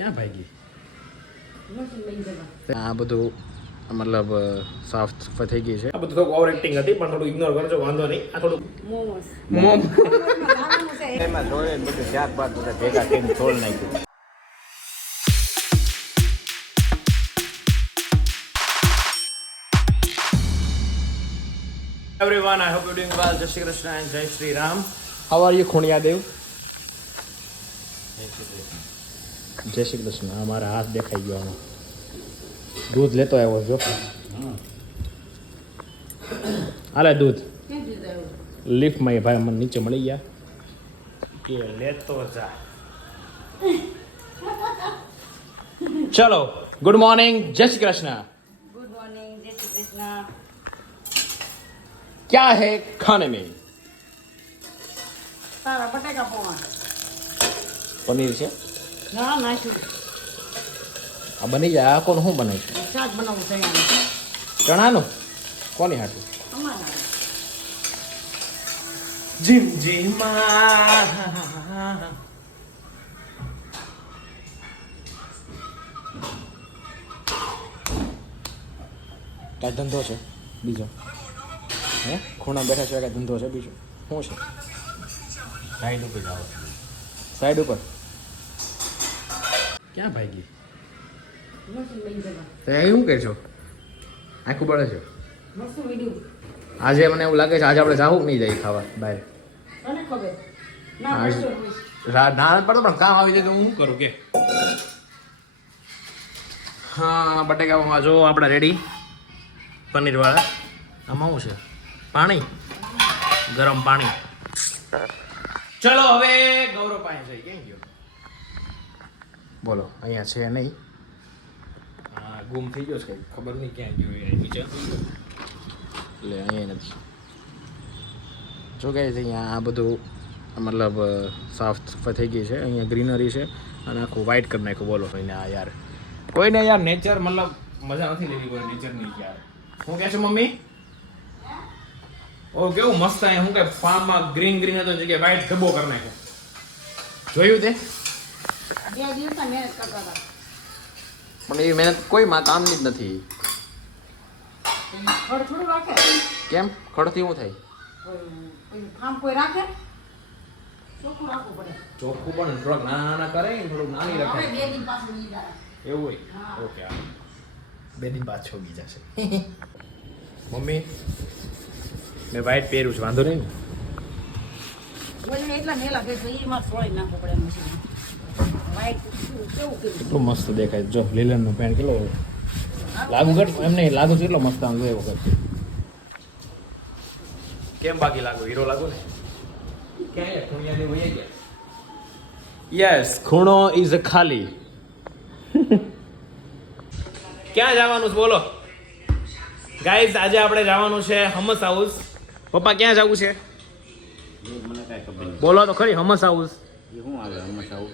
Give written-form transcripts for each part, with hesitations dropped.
ક્યાં ભાગી? આ બધું મતલબ સાફ સફાઈ થઈ ગઈ છે. આ બધું થોડું ઓવર એક્ટિંગ હતી પણ થોડું ઇગ્નોર કરજો, વાંધો નહીં. આ થોડું મોમ એમાં થોડે બધું શાક ભાત બધા ભેગા કરીને છોડ નાખ્યું. Everyone, I hope you're doing well. Jai Shri Krishna and Jai Shri Ram. How are you, Khuniya Dev? જય શ્રી કૃષ્ણ. અમારા હાથ દેખાઈ ગયો. આમાં દૂધ લેતો આવ્યો છો. હાલે દૂધ લિફ્ટમાં એ ભાઈ મને નીચે મળી ગયા કે લેતો જા. ચલો, ગુડ મોર્નિંગ, જય શ્રી કૃષ્ણ. गुड मॉर्निंग, जय श्री कृष्णा. क्या है खाने में? तारा बटेका पोहा. પનીર છે. ના નાખ્યું. આ બની જાય. આ કોણ શું બનાવી છે? શાક બનાવું છે અહીંયા. ચણાનું? કોની હાટું? અમારા. જીમ જીમા. કાંઈ ધંધો છે બીજો? હે ખૂણા બેઠા છે, કાંઈ ધંધો છે બીજો? શું છે? સાઈડ ઉપર જાઓ. સાઈડ ઉપર ક્યાં ભાગી? મસ્ત લઈ જવા. તો શું કહે છો? આખું બળે છે. મસ્ત વિડિયો. આજે મને એવું લાગે છે આજે આપણે જાવું નહીં જાય ખાવા બહાર. તને ખબર ના આજ પડતો. ના પડતો પણ કામ આવી જાય તો હું શું કરું કે? હા, બટેકામાં જો આપણે રેડી પનીરવાળા. આમાં શું છે? પાણી, ગરમ પાણી. ચલો હવે ગૌરવ પાસે જઈ. કેમ ગયો? બોલો. અહીંયા છે નહીં. હા, ગુમ થઈ ગયો છે, ખબર નહીં ક્યાં ગયો એ નીચે. એટલે અહીંયા નથી. જો કે અહીંયા આ બધું મતલબ સાફ સફાઈ થઈ ગઈ છે. અહીંયા ગ્રીનરી છે અને આખું વ્હાઇટ કરી નાખ્યું. બોલો કોઈને આ યાર, કોઈને યાર નેચર મતલબ મજા નથી લેવી કોઈ નેચરની યાર. શું કહે છે મમ્મી? ઓ કેવું મસ્ત અહીંયા શું કે ફાર્મમાં ગ્રીન ગ્રીન હતો જગ્યાએ વ્હાઇટ ધબ્બો કરી નાખ્યો. જોયું તે? 2 દિવસ મહેનત કરતા હતા. પણ એ મહેનત કોઈ માં કામની જ નથી. ખડ થોડું રાખે. કેમ? ખડથી શું થાય? કામ કોઈ રાખે ચોખ્ખું રાખવું પડે. ચોખ્ખું પણ થોડોક નાના નાના કરે ને થોડુંક નાની હવે રાખે. 2 દિન પાછું લઈ જાય. એવું હોય? ઓકે. 2 દિન પાછો ગઈ જશે. મમ્મી મેં વ્હાઈટ પહેર્યું છે, વાંધો નહીં ને? બોલને એટલા મેલા કે એમાં સોળી નાખવું પડે મશીન. વાઈટ કેવું કર્યું. કેટલું મસ્ત દેખાય. જો લીલનનો પેન્ટ કેટલો લાગુ કર. એમ નહીં લાગુ છે એટલો મસ્ત આમ જોયો વખત. કેમ બાકી લાગુ? હીરો લાગુ ને? ક્યાં ખૂણિયા જેવું હોય ગયા? યસ, ખૂણો ઇઝ ખાલી. ક્યાં જવાનું છે બોલો ગાઈઝ? આજે આપણે જવાનું છે હમસ હાઉસ. પપ્પા ક્યાં જવું છે? મને કાંઈ ખબર નહીં. બોલો તો ખરી. હમસ હાઉસ. એ શું આવે હમણાં આવું?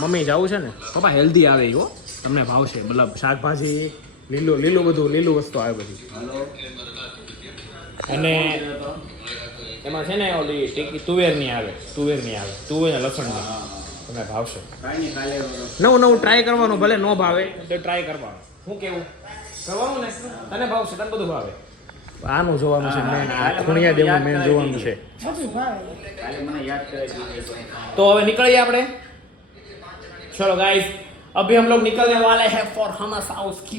મમ્મી જવું છે ને? પપ્પા હેલ્ધી આવે હો, તમને ભાવશે. મતલબ શાકભાજી લીલું બધું, લીલું વસ્તુ આવે બધી. હલો. અને એમાં છે ને ઓલી ટીકી તુવેરની આવે, તુવેર ને લસણની. તમને ભાવશે. કાંઈ નહીં, કાલે નવું ટ્રાય કરવાનું. ભલે ન ભાવે તો ટ્રાય કરવાનું. શું કેવું? કરવાનું ને? તને ભાવશે, તને બધું ભાવે. આનું જોવાનું છે મેન. આ ખૂણિયા દેવું મેન જોવાનું છે. બધું ભાવે. કાલે મને યાદ કરે છે. तो अब निकलिए आपने. चलो गाइस, अभी हम लोग निकलने वाले हैं फॉर हमस हाउस की.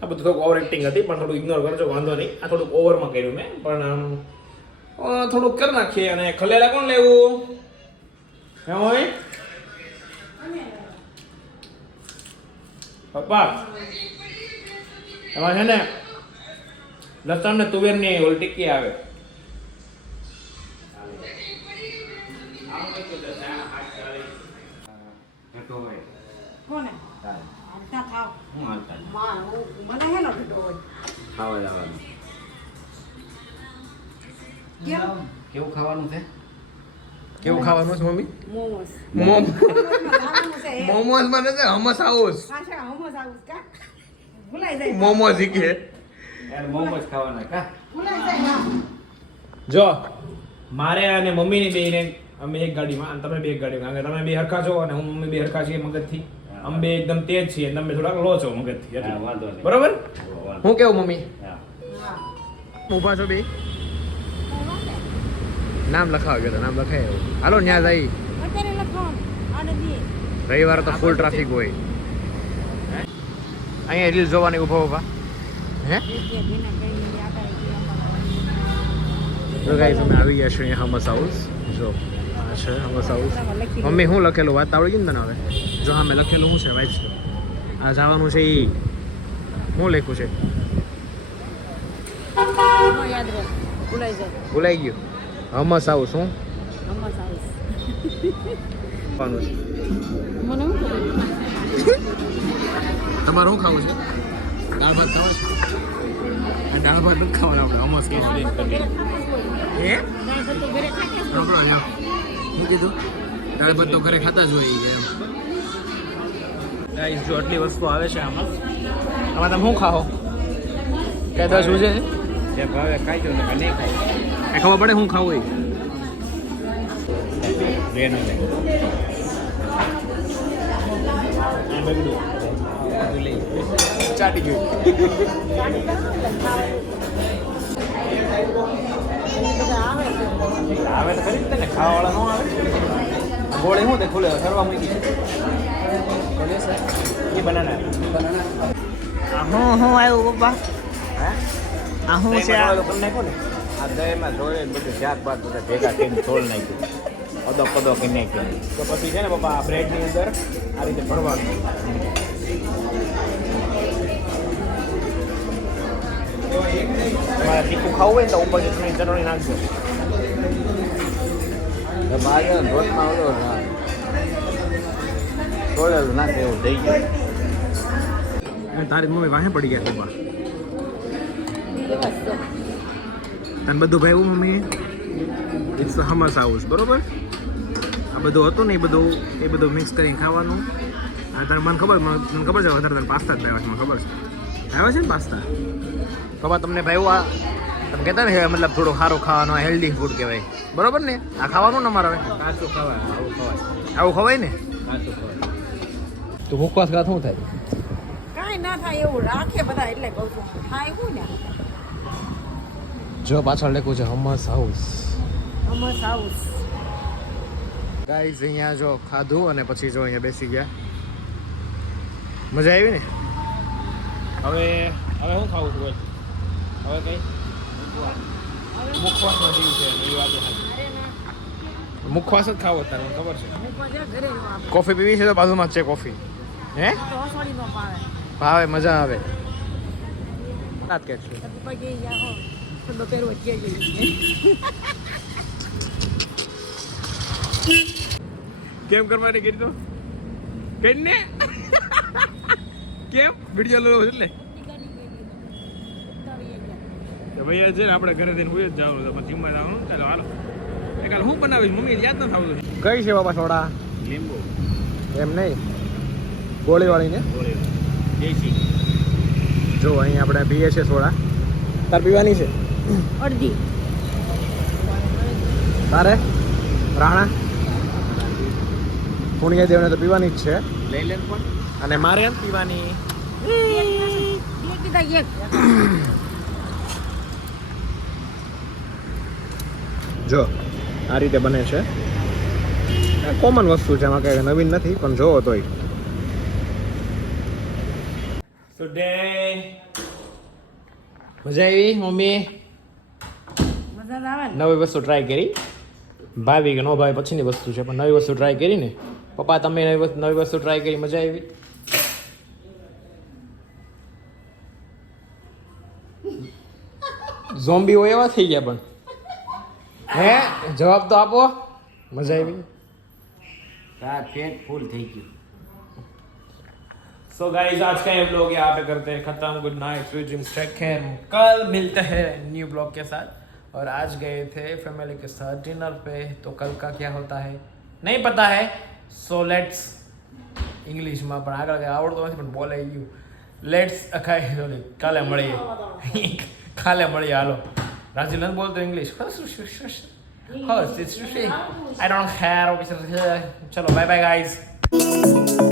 આ બધું થોડુંક ઓવર એક્ટિંગ હતી પણ થોડું ઇગ્નોર કરજો, વાંધો નહીં. આ થોડુંક ઓવરમાં કર્યું મેં પણ થોડુંક કરી નાખીએ. અને ખલેલા કોણ લેવું? એમ હોય પપ્પા? એમાં છે ને લસણ ને તુવેરની ઓલી ટીકી આવે. કોને? કાલે હાલતા થાવ. શું હાલતા? મને હે નો ઢીટો હોય. ખાવા જવાનું. કેમ? કેવું ખાવાનું છે? કેવું ખાવાનું છે મમ્મી? મોમોસ. મોમોસ મને છે હમસ હાઉસ. પાછા મોમોસ આવું કા? ભૂલાઈ જાય. મોમોસ કે યાર મોમોસ ખાવાના કા? ભૂલાઈ જાય ના. જો મારે અને મમ્મીની બેને અમે એક ગાડીમાં અને તમે બે એક ગાડીમાં, કારણ કે તમે બે હરખા છો અને હું અમે બે હરખા છીએ મગજથી. અમે બે એકદમ તેજ છીએ અને તમે થોડાક લો છો મગજથી એટલે. હા, વાંધો નહીં. બરોબર? વાંધો. હું કેવું મમ્મી? હા. હા. ઊભા છો બે? નામ લખાવ ગયો નામ લખાય એવું. હાલો ન્યા જાય. અત્યારે લખવાનું આડે દે. રવિવારે તો ફૂલ ટ્રાફિક હોય. અહીંયા રીલ જોવાની ઊભા ઊભા. હે? તો ગાઈસ અમે આવી ગયા છીએ અહીંયા હમસ હાઉસ. જો આ છે હમસ હાઉસ. મમ્મી શું લખેલું વાત આવડી ગઈ ને તને હવે? જો હા મેં લખેલું શું છે વાંચ. આ જવાનું છે એ શું લખ્યું છે? યાદ રહે ભૂલાઈ જાય. ભૂલાઈ ગયું. હમસ હાઉસ શું? હમણાં આવીશ. ખાવાનું છે. મને શું ખબર? તમારે શું ખાવું છે? દાળ ભાત ખાવા છે? આ દાળ ભાત નથી ખાવાના આપણે હમસ કે હે? રોકડો લ્યો. શું કીધું? દાળ ભાત તો ઘરે ખાતા જ હોય કે એમ. ગાઈસ જો આટલી વસ્તુ આવે છે આમાં તમે શું ખાઓ? કઈ 10 ઉજે છે? જે ભાવે ખાઈ જાઓ ને નહીં ખાઈ. એ ખબર પડે શું ખાવું એ? બે ના લે. ચાટી ગયું. આવે તો ખરી જ ને ખાવા વાળા ન આવે. ગોળી શું તે ખુલે સરવા મૂકી છે. ખુલે છે એ બનાના. હું આવ્યું પપ્પા? હે? આ શું છે આ? તમને નાખો ને. આ દહીંમાં ધોઈને બધું શાક બાદ બધા ભેગા કરીને છોડ નાખ્યું. અદો પદો કરી નાખ્યો. તો પછી છે ને પપ્પા આ બ્રેડની અંદર આ રીતે ભરવાનું. તમારે તીખું ખાવું હોય ને તો ઉપર ચટણી ચટણી નાખજો. બાજુ રોટમાં ઓલો છોડેલું નાખે એવું થઈ ગયું. અને તારી મમ્મી વાહે પડી ગયા પપ્પા. તને બધું ભાવ્યું મમ્મી? ઇટ્સ હમસ હાઉસ બરોબર. આ બધું હતું ને એ બધું મિક્સ કરીને ખાવાનું. અને તને મને ખબર છે વધારે તને પાસ્તા જ ભાવ્યા છે મને ખબર છે. આવ્યા છે ને પાસ્તા? પપ્પા તમને ભાવ્યું આ? તમે કહેતા ને મતલબ થોડું સારું ખાવાનું હેલ્ધી ફૂડ કહેવાય બરોબર ને? આ ખાવાનું ને અમારે હવે કાચું ખવાય આવું ખવાય. આવું ખવાય ને? કાચું ખવાય. તો મુખવાસ ખાત શું થાય? કાંઈ ના થાય એવું રાખે બધા એટલે કહું છું. થાય એવું ને જો પાછળ લખ્યું છે હમસ હાઉસ. હમણાં આવું. ગાઈઝ અહીંયા જો ખાધું અને પછી જો અહીંયા બેસી ગયા. મજા આવી ને? હવે શું ખાવું છું બોલ? હવે કઈ મુખવાસમાં જીવ છે એ વાત મુખવાસ જ ખાવો તારે મને ખબર છે. ઘરે નો આવે કોફી પીવી છે તો બાજુમાં જ છે કોફી. હે? તો હસવાડી નો પાવે. ભાવે મજા આવે. વાત કે છે પપ્પા કે યા હો તો પહેરવો કે જોઈએ. કેમ કરવાની કીધું તો કરીને કેમ વિડીયો લો એટલે તો ભાઈ છે ને આપણે ઘરે જઈને હોય જ જવાનું તો પછી જમવા જવાનું ચાલો હાલો એ કાલ હું બનાવીશ મમ્મી યાદ ન થવું કઈ છે બાપા સોડા? લીંબુ એમ નહીં ગોળીવાળી ને દેશી. જો અહીં આપણે પીએ છીએ સોડા. તાર પીવાની છે? અડધી તારે રાણા પુણ્ય દેવને તો પીવાની જ છે લઈ લે પણ. અને મારે એમ પીવાની. એક જો આ રીતે બને છે. કોમન વસ્તુ છે એમાં કઈ નવીન નથી પણ જોવો તોય. ટુડે મજા આવી મમ્મી? મજા આવે ને નવી વસ્તુ ટ્રાય કરી. ભાવી કે ન ભાવી પછીની વસ્તુ છે પણ નવી વસ્તુ ટ્રાય કરી ને. પપ્પા તમે નવી વસ્તુ ટ્રાય કરી મજા આવી? ઝોમ્બી હોય એવા થઈ ગયા પણ હે જવાબ તો આપો. मजा आई पेट फुल થઈ ગયું. सो गाइस आज का ये ब्लॉग यहाँ पे करते हैं खत्म. Good night, sweet dreams, take care. कल मिलते हैं न्यू ब्लॉग के साथ. और आज गए थे फैमिली के साथ डिनर पे, तो कल का क्या होता है नहीं पता है. सो लेट्स इंग्लिश में પણ આગળ કઈ આવડતું નથી પણ બોલાઈ ગયું. લેટ્સ કાલે મળીએ. કાલે મળીએ હાલો. રાજીવ નથી બોલતો English. Oh, it's sushi. I don't care. ચલો બાય બાય ગાઈઝ.